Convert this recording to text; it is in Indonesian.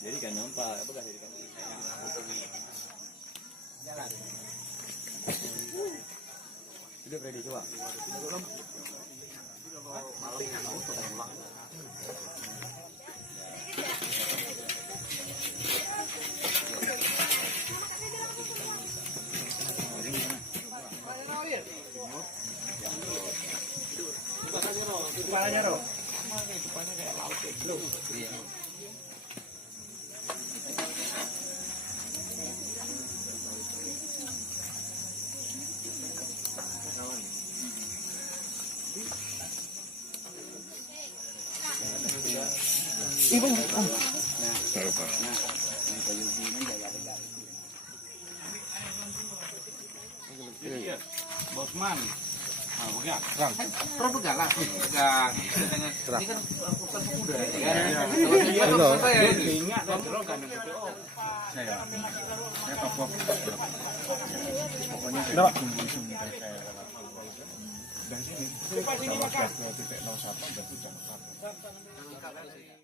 Jadi kan nampak apa kan jadi kan jalan. Sudah ready coba. Malam kan mau pulang. Kepalanya roh. Kepalanya kayak laut itu. Iya. Ibu. Nah, kayu gini ya. Bosman. Ah, bukan. Terus pegang lah. Pegang. Ini kan angkutan kuda ya. Iya, saya ingat dan terus kan saya kapok. Pokoknya saya dari sini. 3.01 berarti jam 1.